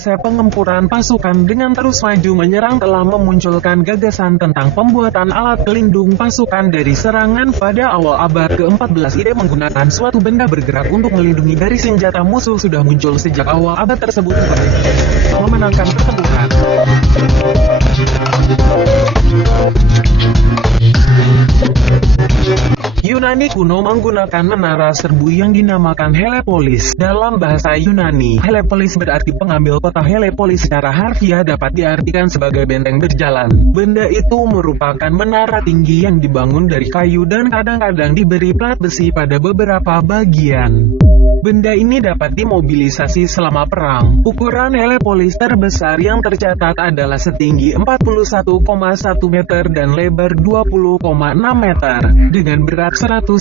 konsep pengempuran pasukan dengan terus maju menyerang telah memunculkan gagasan tentang pembuatan alat pelindung pasukan dari serangan pada awal abad ke-14. Ide menggunakan suatu benda bergerak untuk melindungi dari senjata musuh sudah muncul sejak awal abad tersebut sebagai memenangkan pertempuran. Yunani kuno menggunakan menara serbu yang dinamakan Helepolis. Dalam bahasa Yunani, Helepolis berarti pengambil kota. Helepolis secara harfiah dapat diartikan sebagai benteng berjalan. Benda itu merupakan menara tinggi yang dibangun dari kayu dan kadang-kadang diberi plat besi pada beberapa bagian. Benda ini dapat dimobilisasi selama perang. Ukuran Helepolis terbesar yang tercatat adalah setinggi 41,1 meter dan lebar 20,6 meter. Dengan berat 160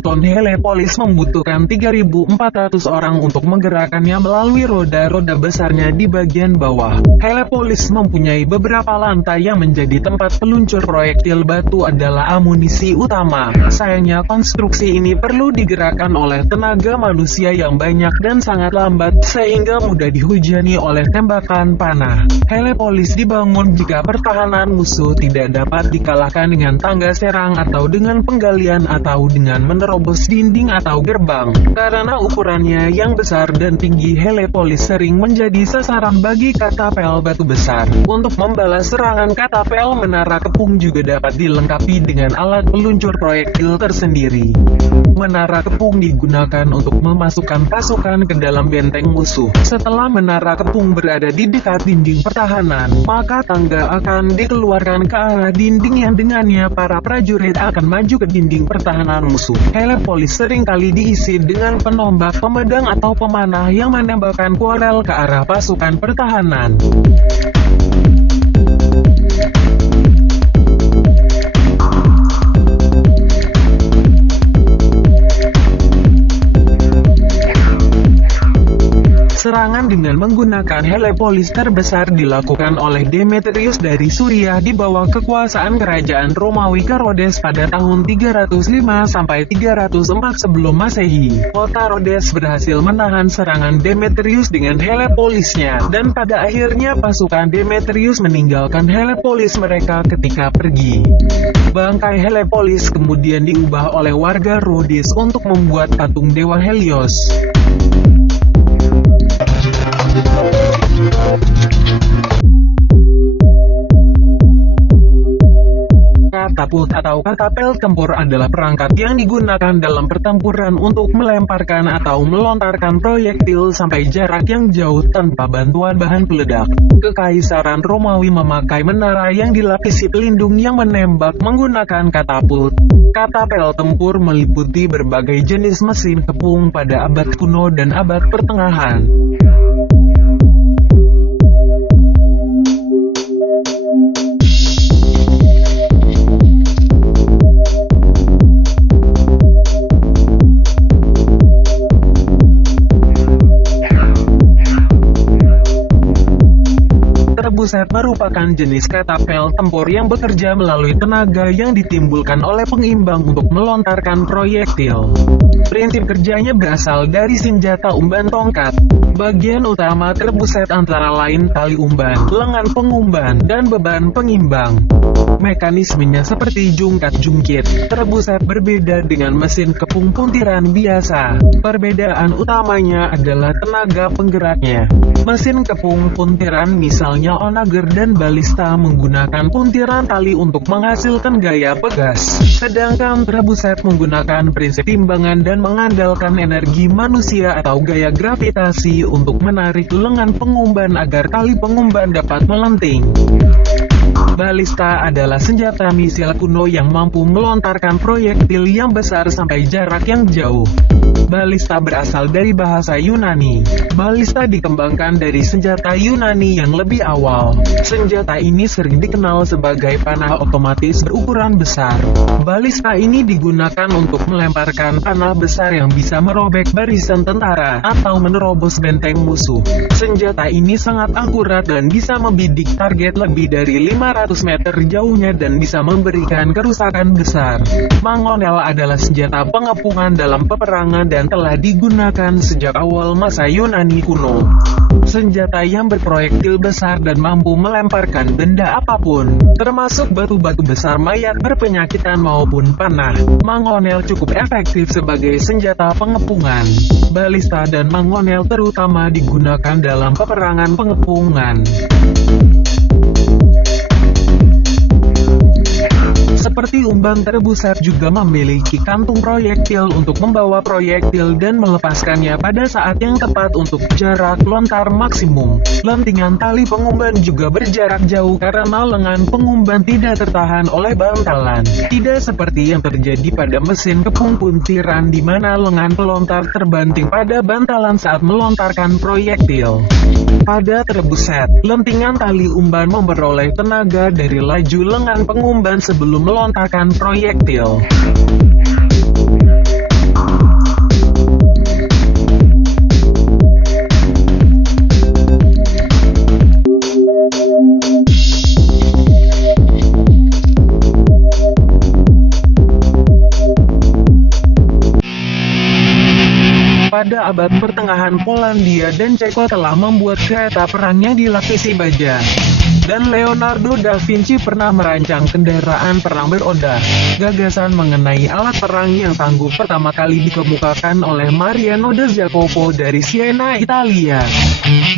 ton, Helepolis membutuhkan 3.400 orang untuk menggerakkannya melalui roda-roda besarnya di bagian bawah. Helepolis mempunyai beberapa lantai yang menjadi tempat peluncur proyektil batu adalah amunisi utama. Sayangnya konstruksi ini perlu digerakkan oleh tenaga manusia yang banyak dan sangat lambat sehingga mudah dihujani oleh tembakan panah. Helepolis dibangun jika pertahanan musuh tidak dapat dikalahkan dengan tangga serang atau dengan penggalian atau dengan menerobos dinding atau gerbang. Karena ukurannya yang besar dan tinggi, Helepolis sering menjadi sasaran bagi katapel batu besar. Untuk membalas serangan katapel, menara kepung juga dapat dilengkapi dengan alat peluncur proyektil tersendiri. Menara kepung digunakan untuk memasukkan pasukan ke dalam benteng musuh. Setelah menara kepung berada di dekat dinding pertahanan, maka tangga akan dikeluarkan ke arah dinding yang dengannya para prajurit akan maju ke dinding pertahanan musuh. Helepolis seringkali diisi dengan penombak, pemedang atau pemanah yang menembakkan kuarel ke arah pasukan pertahanan. Serangan dengan menggunakan Helepolis terbesar dilakukan oleh Demetrius dari Suriah di bawah kekuasaan kerajaan Romawi ke Rhodes pada tahun 305 sampai 304 sebelum Masehi. Kota Rhodes berhasil menahan serangan Demetrius dengan Helepolisnya, dan pada akhirnya pasukan Demetrius meninggalkan Helepolis mereka ketika pergi. Bangkai Helepolis kemudian diubah oleh warga Rhodes untuk membuat patung dewa Helios. Katapult atau katapel tempur adalah perangkat yang digunakan dalam pertempuran untuk melemparkan atau melontarkan proyektil sampai jarak yang jauh tanpa bantuan bahan peledak. Kekaisaran Romawi memakai menara yang dilapisi pelindung yang menembak menggunakan katapult. Katapel tempur meliputi berbagai jenis mesin kepung pada abad kuno dan abad pertengahan. Trebuset merupakan jenis katapel tempur yang bekerja melalui tenaga yang ditimbulkan oleh pengimbang untuk melontarkan proyektil. Prinsip kerjanya berasal dari senjata umban tongkat. Bagian utama trebuset antara lain tali umban, lengan pengumban, dan beban pengimbang. Mekanismenya seperti jungkat-jungkit. Trebuset berbeda dengan mesin kepung puntiran biasa. Perbedaan utamanya adalah tenaga penggeraknya. Mesin kepung puntiran misalnya onager dan balista menggunakan puntiran tali untuk menghasilkan gaya pegas. Sedangkan trebuset menggunakan prinsip timbangan dan mengandalkan energi manusia atau gaya gravitasi untuk menarik lengan pengumban agar tali pengumban dapat melenting. Balista adalah senjata misil kuno yang mampu melontarkan proyektil yang besar sampai jarak yang jauh. Balista berasal dari bahasa Yunani. Balista dikembangkan dari senjata Yunani yang lebih awal. Senjata ini sering dikenal sebagai panah otomatis berukuran besar. Balista ini digunakan untuk melemparkan panah besar yang bisa merobek barisan tentara atau menerobos benteng musuh. Senjata ini sangat akurat dan bisa membidik target lebih dari 500 meter jauhnya dan bisa memberikan kerusakan besar. Mangonel adalah senjata pengepungan dalam peperangan dan telah digunakan sejak awal masa Yunani kuno. Senjata yang berproyektil besar dan mampu melemparkan benda apapun, termasuk batu-batu besar mayat berpenyakitan maupun panah. Mangonel cukup efektif sebagai senjata pengepungan. Balista dan mangonel terutama digunakan dalam peperangan pengepungan. Seperti umban terbesar juga memiliki kantung proyektil untuk membawa proyektil dan melepaskannya pada saat yang tepat untuk jarak lontar maksimum. Lentingan tali pengumban juga berjarak jauh karena lengan pengumban tidak tertahan oleh bantalan. Tidak seperti yang terjadi pada mesin kepung puntiran di mana lengan pelontar terbanting pada bantalan saat melontarkan proyektil. Pada trebuset, lentingan tali umban memperoleh tenaga dari laju lengan pengumban sebelum melontarkan proyektil. Pada abad pertengahan Polandia dan Ceko telah membuat kereta perang yang dilapisi baja. Dan Leonardo da Vinci pernah merancang kendaraan perang beroda. Gagasan mengenai alat perang yang tangguh pertama kali dikemukakan oleh Mariano da Jacopo dari Siena, Italia.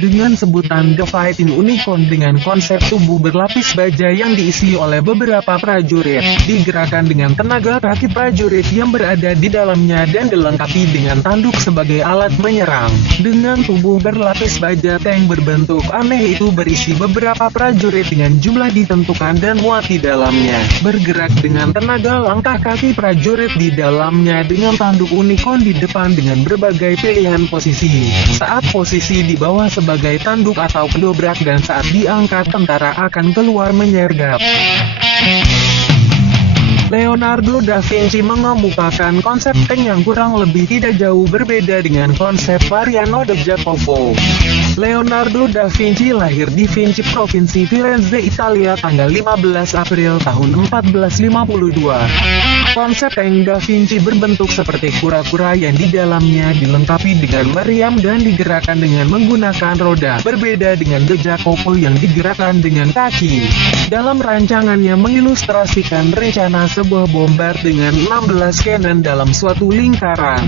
Dengan sebutan The Fighting Unicorn dengan konsep tubuh berlapis baja yang diisi oleh beberapa prajurit, digerakkan dengan tenaga kaki prajurit yang berada di dalamnya dan dilengkapi dengan tanduk sebagai alat menyerang. Dengan tubuh berlapis baja tank berbentuk aneh itu berisi beberapa prajurit dengan jumlah ditentukan dan muat di dalamnya, bergerak dengan tenaga langkah kaki prajurit di dalamnya dengan tanduk unicorn di depan dengan berbagai pilihan posisi. Saat posisi di bawah sebagai tanduk atau pedobrak dan saat diangkat tentara akan keluar menyergap. Leonardo da Vinci mengemukakan konsep tank yang kurang lebih tidak jauh berbeda dengan konsep Mariano da Jacopo. Leonardo da Vinci lahir di Vinci, Provinsi Firenze, Italia tanggal 15 April tahun 1452. Konsep tank da Vinci berbentuk seperti kura-kura yang di dalamnya dilengkapi dengan meriam dan digerakkan dengan menggunakan roda, berbeda dengan da Jacopo yang digerakkan dengan kaki. Dalam rancangannya mengilustrasikan rencana sebuah bombar dengan 16 cannon dalam suatu lingkaran.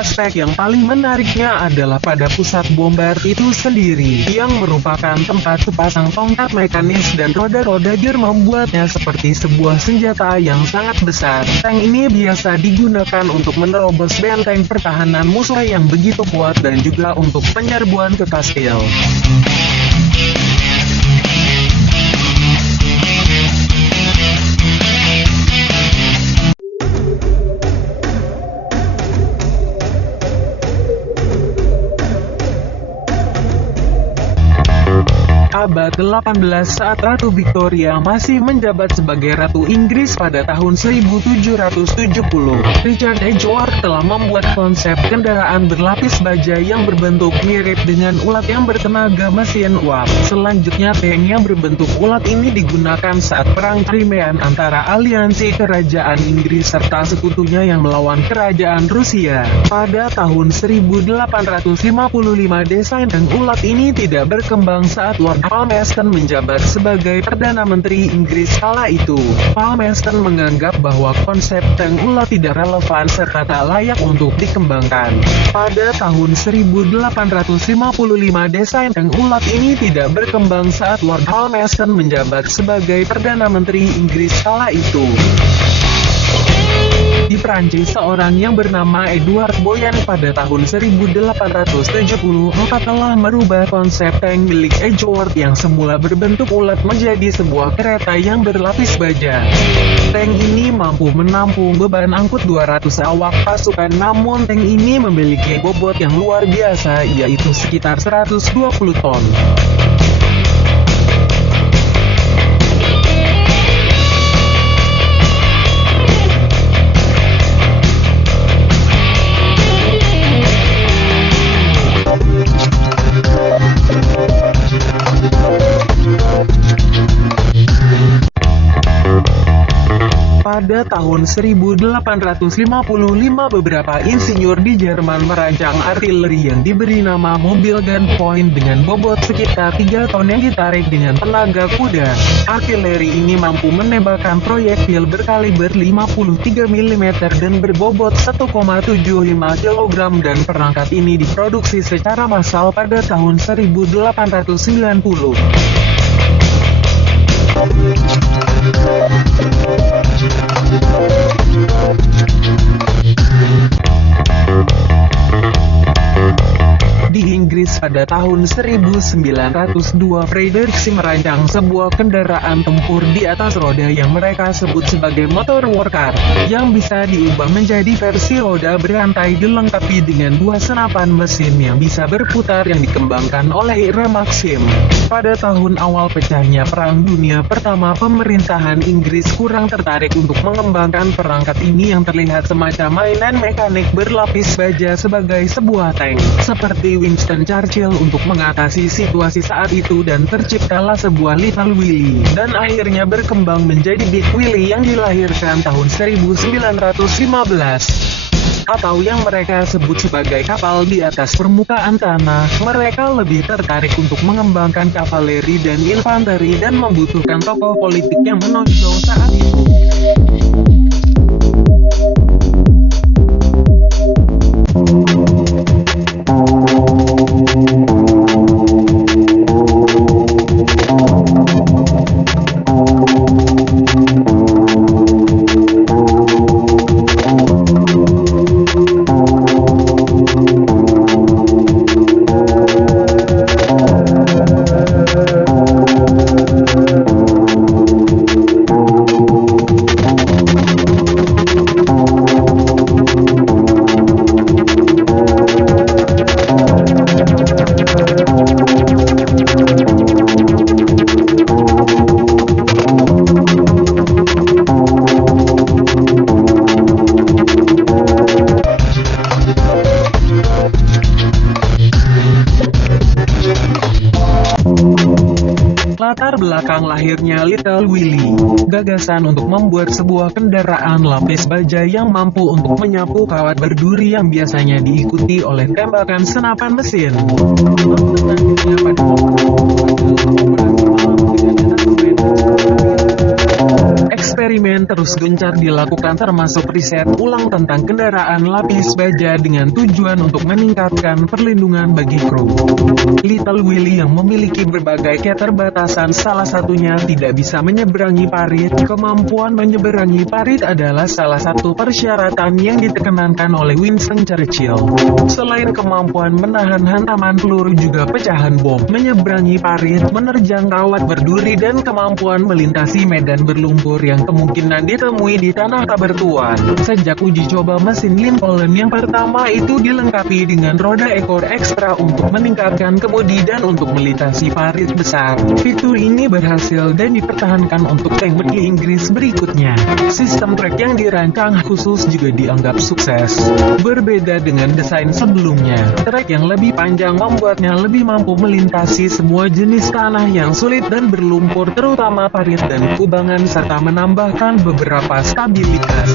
Aspek yang paling menariknya adalah pada pusat bombar itu sendiri, yang merupakan tempat sepasang tongkat mekanis dan roda-roda gear membuatnya seperti sebuah senjata yang sangat besar. Tank ini biasa digunakan untuk menerobos benteng pertahanan musuh yang begitu kuat dan juga untuk penyerbuan ke kastil. Abad ke-18 saat Ratu Victoria masih menjabat sebagai Ratu Inggris pada tahun 1770, Richard Edgeworth telah membuat konsep kendaraan berlapis baja yang berbentuk mirip dengan ulat yang bertenaga mesin uap. Selanjutnya tank yang berbentuk ulat ini digunakan saat Perang Crimean antara aliansi Kerajaan Inggris serta sekutunya yang melawan Kerajaan Rusia. Pada tahun 1855 desain tank ulat ini tidak berkembang saat Lord Palmerston menjabat sebagai Perdana Menteri Inggris kala itu. Palmerston menganggap bahwa konsep tank ulat tidak relevan serta tak layak untuk dikembangkan. Pada tahun 1855 desain tank ulat ini tidak berkembang saat Lord Palmerston menjabat sebagai Perdana Menteri Inggris kala itu. Di Prancis, seorang yang bernama Edward Boyan pada tahun 1874 telah merubah konsep tank milik Edgeworth yang semula berbentuk ulat menjadi sebuah kereta yang berlapis baja. Tank ini mampu menampung beban angkut 200 awak pasukan, namun tank ini memiliki bobot yang luar biasa, yaitu sekitar 120 ton. Pada tahun 1855 beberapa insinyur di Jerman merancang artileri yang diberi nama mobil gunpoint dengan bobot sekitar 3 ton yang ditarik dengan tenaga kuda. Artileri ini mampu menembakkan proyektil berkaliber 53 mm dan berbobot 1,75 kg dan perangkat ini diproduksi secara massal pada tahun 1890. Di Inggris pada tahun 1902, Fredericks merancang sebuah kendaraan tempur di atas roda yang mereka sebut sebagai motor worker, yang bisa diubah menjadi versi roda berantai dilengkapi dengan 2 senapan mesin yang bisa berputar yang dikembangkan oleh Ira Maxim. Pada tahun awal pecahnya Perang Dunia Pertama, pemerintahan Inggris kurang tertarik untuk mengembangkan perangkat ini yang terlihat semacam mainan mekanik berlapis baja sebagai sebuah tank, seperti Winston Churchill untuk mengatasi situasi saat itu, dan terciptalah sebuah Little Willie, dan akhirnya berkembang menjadi Big Willie yang dilahirkan tahun 1915. Atau yang mereka sebut sebagai kapal di atas permukaan tanah. Mereka lebih tertarik untuk mengembangkan kavaleri dan infanteri dan membutuhkan tokoh politik yang menonjol saat itu. Latar belakang lahirnya Little Willie, gagasan untuk membuat sebuah kendaraan lapis baja yang mampu untuk menyapu kawat berduri yang biasanya diikuti oleh tembakan senapan mesin. Eksperimen terus gencar dilakukan termasuk riset ulang tentang kendaraan lapis baja dengan tujuan untuk meningkatkan perlindungan bagi kru. Little Willie yang memiliki berbagai keterbatasan, salah satunya tidak bisa menyeberangi parit. Kemampuan menyeberangi parit adalah salah satu persyaratan yang ditekankan oleh Winston Churchill. Selain kemampuan menahan hantaman peluru, juga pecahan bom, menyeberangi parit, menerjang kawat berduri, dan kemampuan melintasi medan berlumpur yang kemungkinan ditemui di tanah tak bertuan. Sejak uji coba mesin Lincoln yang pertama itu dilengkapi dengan roda ekor ekstra untuk meningkatkan kemudi dan untuk melintasi parit besar. Fitur ini berhasil dan dipertahankan untuk tank besi Inggris berikutnya. Sistem trek yang dirancang khusus juga dianggap sukses. Berbeda dengan desain sebelumnya, trek yang lebih panjang membuatnya lebih mampu melintasi semua jenis tanah yang sulit dan berlumpur, terutama parit dan kubangan, serta menambahkan beberapa stabilitas.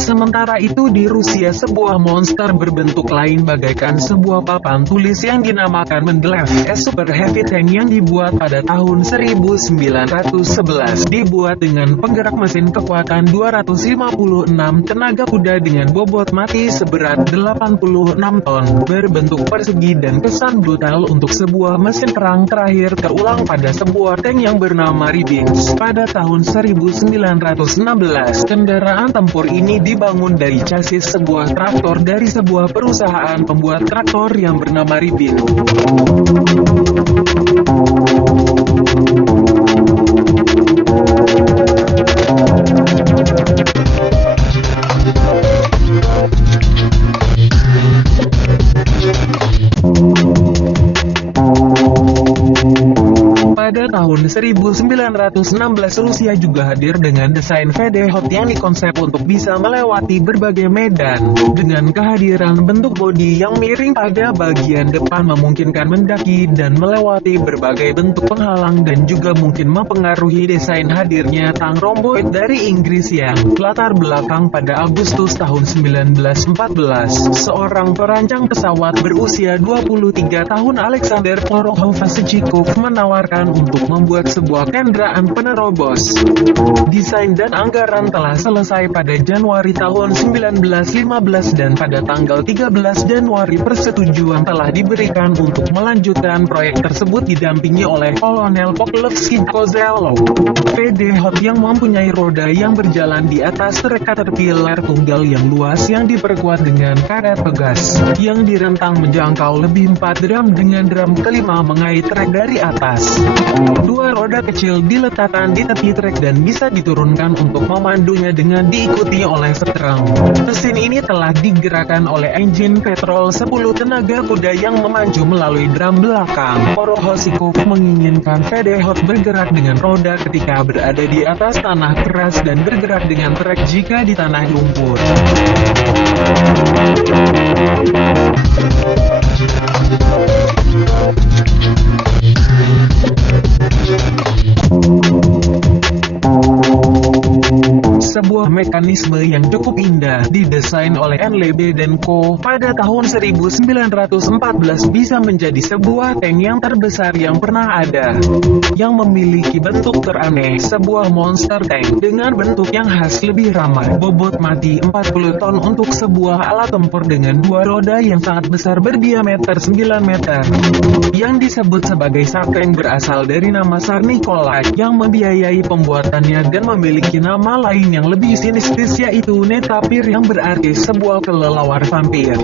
Sementara itu di Rusia, sebuah monster berbentuk lain bagaikan sebuah papan tulis yang dinamakan Mendeleev S Super Heavy Tank yang dibuat pada tahun 1911. Dibuat dengan penggerak mesin kekuatan 256 tenaga kuda dengan bobot mati seberat 86 ton, berbentuk persegi dan kesan brutal untuk sebuah mesin perang. Terakhir terulang pada sebuah tank yang bernama Ribins pada tahun 1916. Kendaraan tempur ini dibangun dari chassis sebuah traktor dari sebuah perusahaan pembuat traktor yang bernama Ribin. Pada tahun 1916 Rusia juga hadir dengan desain VD-Hot yang dikonsep untuk bisa melewati berbagai medan. Dengan kehadiran bentuk bodi yang miring pada bagian depan memungkinkan mendaki dan melewati berbagai bentuk penghalang dan juga mungkin mempengaruhi desain hadirnya tank romboid dari Inggris yang latar belakang pada Agustus tahun 1914. Seorang perancang pesawat berusia 23 tahun Alexander Porokhovasichikov menawarkan untuk membuat sebuah kendaraan penerobos. Desain dan anggaran telah selesai pada Januari tahun 1915 dan pada tanggal 13 Januari persetujuan telah diberikan untuk melanjutkan proyek tersebut didampingi oleh Kolonel Poklevsky Kozelov. VD-Hot yang mempunyai roda yang berjalan di atas trek Caterpillar tunggal yang luas yang diperkuat dengan karet pegas yang direntang menjangkau lebih 4 drum dengan drum kelima mengait trek dari atas. Dua roda kecil diletakkan di tepi trek dan bisa diturunkan untuk memandunya dengan diikuti oleh seterang. Mesin ini telah digerakkan oleh engine petrol 10 tenaga kuda yang memacu melalui drum belakang. Porokhovasichikov menginginkan VD-Hot bergerak dengan roda ketika berada di atas tanah keras dan bergerak dengan trek jika di tanah lumpur. Sebuah mekanisme yang cukup indah didesain oleh Enlebe dan Co. pada tahun 1914 bisa menjadi sebuah tank yang terbesar yang pernah ada, yang memiliki bentuk teraneh, sebuah monster tank dengan bentuk yang khas lebih ramah, bobot mati 40 ton untuk sebuah alat tempur dengan dua roda yang sangat besar berdiameter 9 meter, yang disebut sebagai Sartank berasal dari nama Tsar Nikolai yang membiayai pembuatannya dan memiliki nama lain yang lebih sinistis yaitu Netapir yang berarti sebuah kelelawar vampir.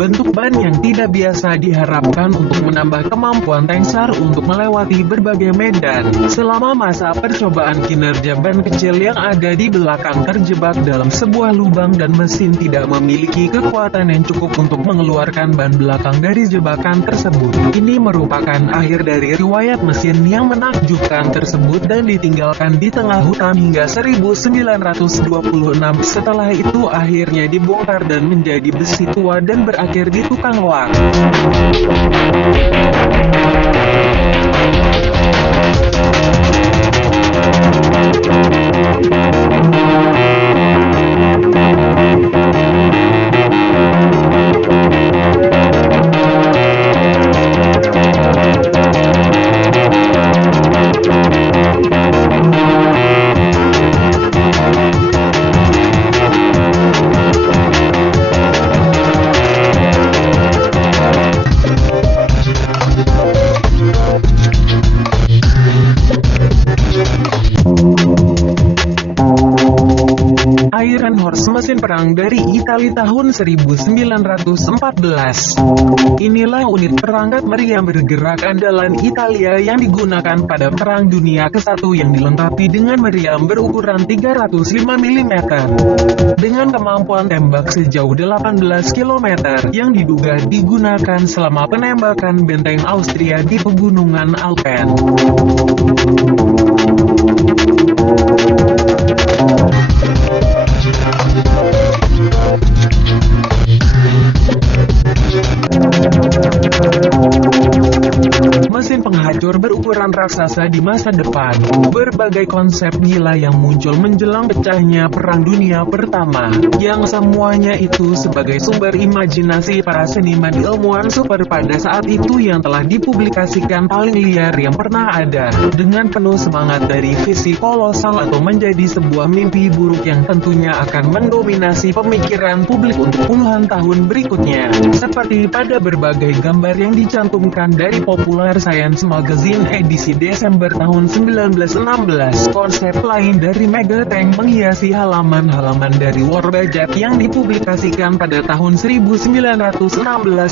Bentuk ban yang tidak biasa diharapkan untuk menambah kemampuan tank SAR untuk melewati berbagai medan. Selama masa percobaan kinerja ban kecil yang ada di belakang terjebak dalam sebuah lubang dan mesin tidak memiliki kekuatan yang cukup untuk mengeluarkan ban belakang dari jebakan tersebut. Ini merupakan akhir dari riwayat mesin yang menakjubkan tersebut dan ditinggalkan di tengah hutan hingga 1926. Setelah itu akhirnya dibongkar dan menjadi besi tua dan berakhir di tukang loak. Iron Horse, mesin perang dari Italia tahun 1914. Inilah unit perangkat meriam bergerak andalan Italia yang digunakan pada Perang Dunia ke-1 yang dilengkapi dengan meriam berukuran 305 mm dengan kemampuan tembak sejauh 18 km yang diduga digunakan selama penembakan benteng Austria di pegunungan Alpen. Mesin penghancur berukuran raksasa di masa depan. Berbagai konsep gila yang muncul menjelang pecahnya Perang Dunia Pertama, yang semuanya itu sebagai sumber imajinasi para seniman ilmuwan super pada saat itu yang telah dipublikasikan paling liar yang pernah ada, dengan penuh semangat dari visi kolosal atau menjadi sebuah mimpi buruk yang tentunya akan mendominasi pemikiran publik untuk puluhan tahun berikutnya, seperti pada berbagai gambar yang dicantumkan dari Popular Science Magazine edisi Desember tahun 1916. Konsep lain dari Mega Tank menghiasi halaman-halaman dari War Budget yang dipublikasikan pada tahun 1916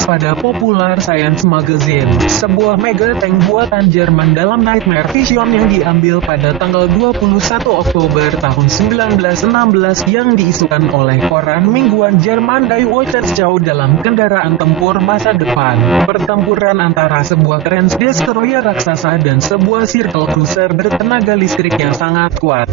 pada Popular Science Magazine. Sebuah Mega Tank buatan Jerman dalam Nightmare Vision yang diambil pada tanggal 21 Oktober tahun 1916 yang diisukan oleh koran mingguan Jerman Die Wochenschau dalam kendaraan tempur masa depan. Pertempuran antara sebuah Trans Destroyer raksasa dan sebuah Circle Cruiser bertenaga listrik yang sangat kuat.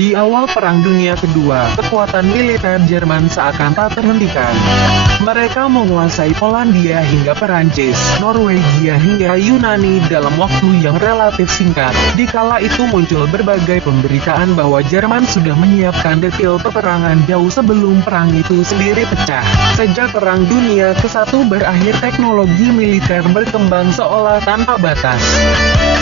Di awal Perang Dunia Kedua, kekuatan militer Jerman seakan tak terhentikan. Mereka menguasai Polandia hingga Perancis, Norwegia hingga Yunani dalam waktu yang relatif singkat. Di kala itu muncul berbagai pemberitaan bahwa Jerman sudah menyiapkan detail peperangan jauh sebelum perang itu sendiri pecah. Sejak Perang Dunia ke-1 berakhir, teknologi militer berkembang seolah tanpa batas.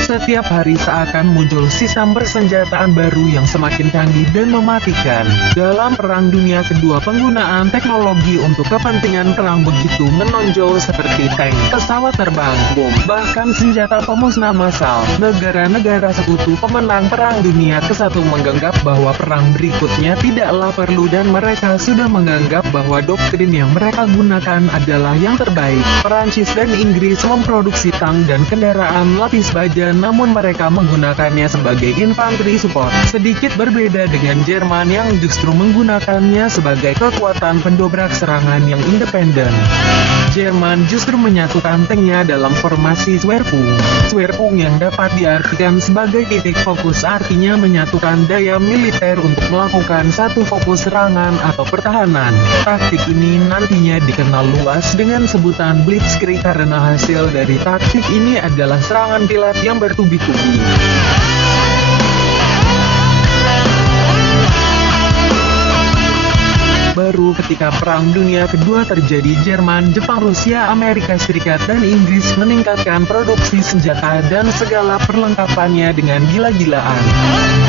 Setiap hari seakan muncul sistem persenjataan baru yang semakin canggih dan mematikan. Dalam Perang Dunia Kedua, penggunaan teknologi untuk kepentingan perang begitu menonjol seperti tank, pesawat terbang, bom, bahkan senjata pemusnah massal. Negara-negara sekutu pemenang Perang Dunia ke-1 menganggap bahwa perang berikutnya tidaklah perlu dan mereka sudah menganggap bahwa doktrin yang mereka gunakan adalah yang terbaik. Perancis dan Inggris memproduksi tank dan kendaraan lapis baja, namun mereka menggunakannya sebagai infanteri support. Sedikit berbeda dengan Jerman yang justru menggunakannya sebagai kekuatan pendobrak serangan yang independen. Jerman justru menyatukan tanknya dalam formasi Schwerpunkt. Schwerpunkt yang dapat diartikan sebagai titik fokus artinya menyatukan daya militer untuk melakukan satu fokus serangan atau pertahanan. Taktik ini nantinya dikenal luas dengan sebutan Blitzkrieg karena hasil dari taktik ini adalah serangan kilat yang bertubi-tubi. Baru ketika Perang Dunia Kedua terjadi, Jerman, Jepang, Rusia, Amerika Serikat, dan Inggris meningkatkan produksi senjata dan segala perlengkapannya dengan gila-gilaan.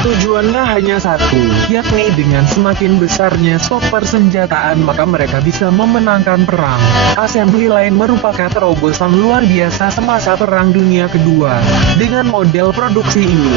Tujuannya hanya satu, yakni dengan semakin besarnya stok persenjataan maka mereka bisa memenangkan perang. Assembly line merupakan terobosan luar biasa semasa Perang Dunia Kedua. Dengan model produksi ini,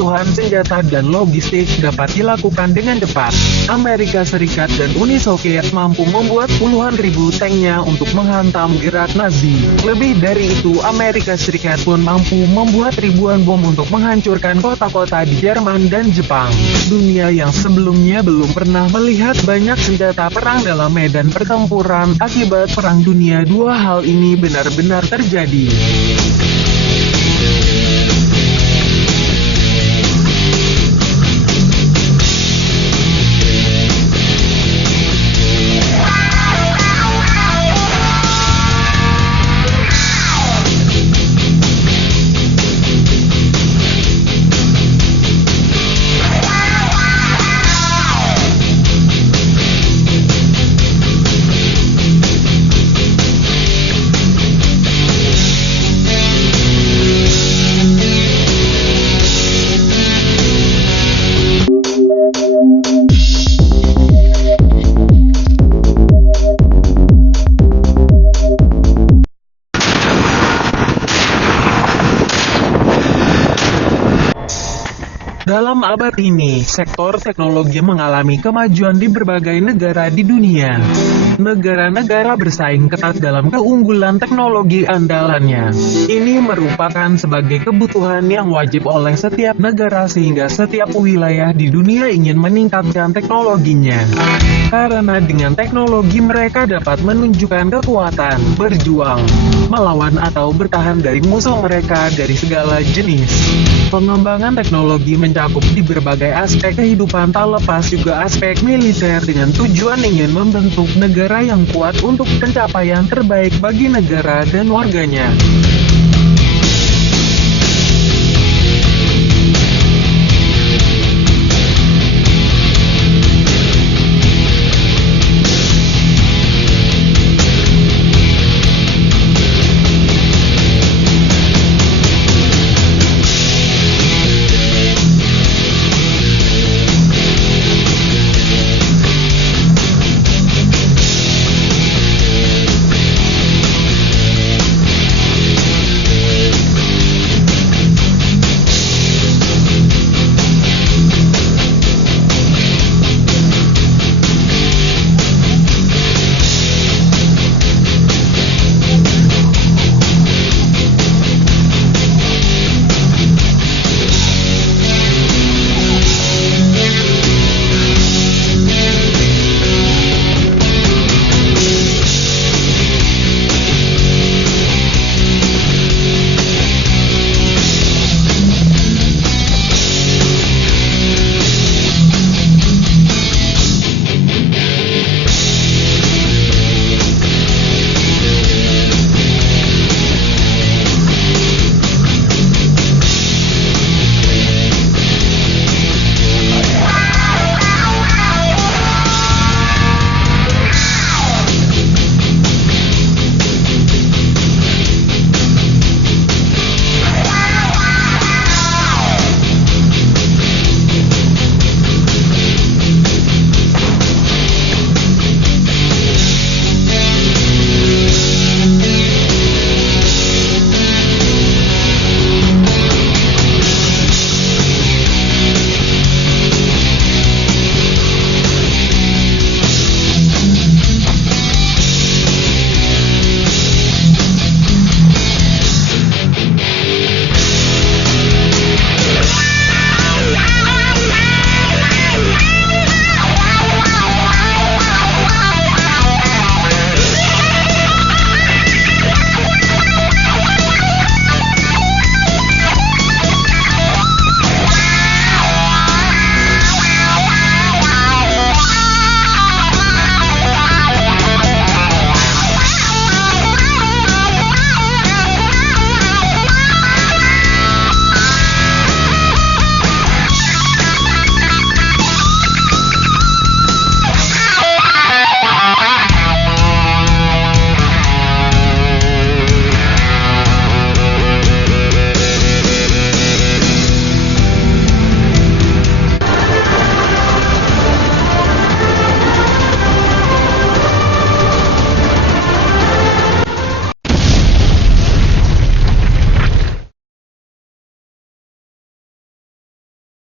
kebutuhan senjata dan logistik dapat dilakukan dengan cepat. Amerika Serikat dan Uni Soviet mampu membuat puluhan ribu tanknya untuk menghantam gerak Nazi. Lebih dari itu, Amerika Serikat pun mampu membuat ribuan bom untuk menghancurkan kota-kota di Jerman dan Jepang. Dunia yang sebelumnya belum pernah melihat banyak senjata perang dalam medan pertempuran akibat Perang Dunia II. Hal ini benar-benar terjadi. Dalam abad ini, sektor teknologi mengalami kemajuan di berbagai negara di dunia. Negara-negara bersaing ketat dalam keunggulan teknologi andalannya. Ini merupakan sebagai kebutuhan yang wajib oleh setiap negara sehingga setiap wilayah di dunia ingin meningkatkan teknologinya. Karena dengan teknologi mereka dapat menunjukkan kekuatan, berjuang, melawan atau bertahan dari musuh mereka dari segala jenis. Pengembangan teknologi mencakup di berbagai aspek kehidupan tak lepas juga aspek militer dengan tujuan ingin membentuk negara yang kuat untuk pencapaian terbaik bagi negara dan warganya.